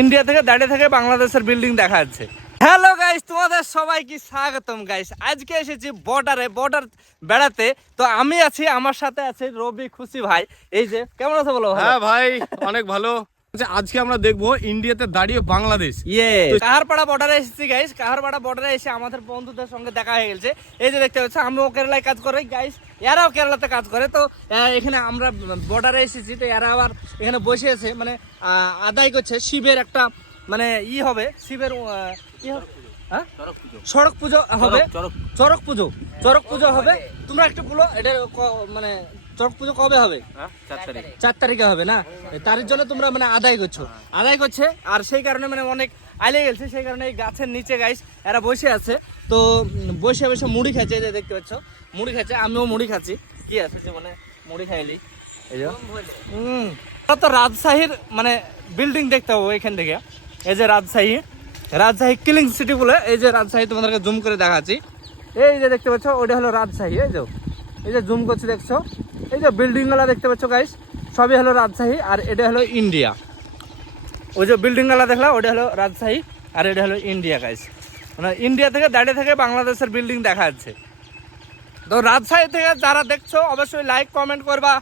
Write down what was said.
India থেকে দাঁড়িয়ে থেকে বাংলাদেশের বিল্ডিং দেখা যাচ্ছে। হ্যালো গাইস, তোমাদের সবাইকে স্বাগতম গাইস। আজকে এসেছি বর্ডার বেড়াতে। তো আমি আছি, আমার সাথে আছে রবি, খুশি ভাই। এই যে কেমন আছে বলো? হ্যাঁ ভাই, অনেক ভালো। আজকে আমরা দেখবো ইন্ডিয়াতে দাঁড়িয়ে বাংলাদেশ। কাহারপাড়া বর্ডারে এসেছি গাইস। কাহারপাড়া বর্ডারে এসে আমাদের বন্ধুদের সঙ্গে দেখা হয়ে গেছে। এই যে দেখতে পাচ্ছি, আমিও কেরালায় কাজ করি গাইস, এরাও কেরালাতে কাজ করে। তো এখানে আমরা বর্ডারে এসেছি, তো এরা আবার এখানে বসে আছে, মানে আদায় করছে শিবের একটা, মানে হবে শিবের হ্যাঁ সড়ক পুজো হবে, চড়ক পুজো হবে। তোমরা একটু বলো এটা মানে চড়ক পুজো কবে হবে? 4 তারিখে হবে না? তার জন্য তোমরা মানে আদায় করছে, আর সেই কারণে মানে অনেক আইলে গেছে, সেই কারণে এই গাছের নিচে গাইস এরা বসে আছে। তো বসে বসে মুড়ি খাচ্ছে, এই যে দেখতে পাচ্ছ মুড়ি খাচ্ছে, আমিও মুড়ি খাচ্ছি। কি আছে যে মানে মুড়ি খাইলি এই যে তো রাজশাহীর মানে বিল্ডিং দেখতে পাবো এখান থেকে। এই যে রাজশাহী কিলিং সিটি বলে, এই যে রাজশাহী তোমাদেরকে জুম করে দেখাচ্ছি। এই যে দেখতে পাচ্ছ ওটা হলো রাজশাহী। এই যে জুম করছি দেখছো, এই যে বিল্ডিং গুলা দেখতে পাচ্ছ গাইস, সবই হলো রাজশাহী, আর এটা হলো ইন্ডিয়া। ওই যে বিল্ডিং গুলা দেখলা, ওটা হলো রাজশাহী, আর এটা হলো ইন্ডিয়া গাইস। মানে ইন্ডিয়া থেকে দাঁড়িয়ে থেকে বাংলাদেশের বিল্ডিং দেখা যাচ্ছে। তো রাজশাহী থেকে যারা দেখছো অবশ্যই লাইক কমেন্ট করবা।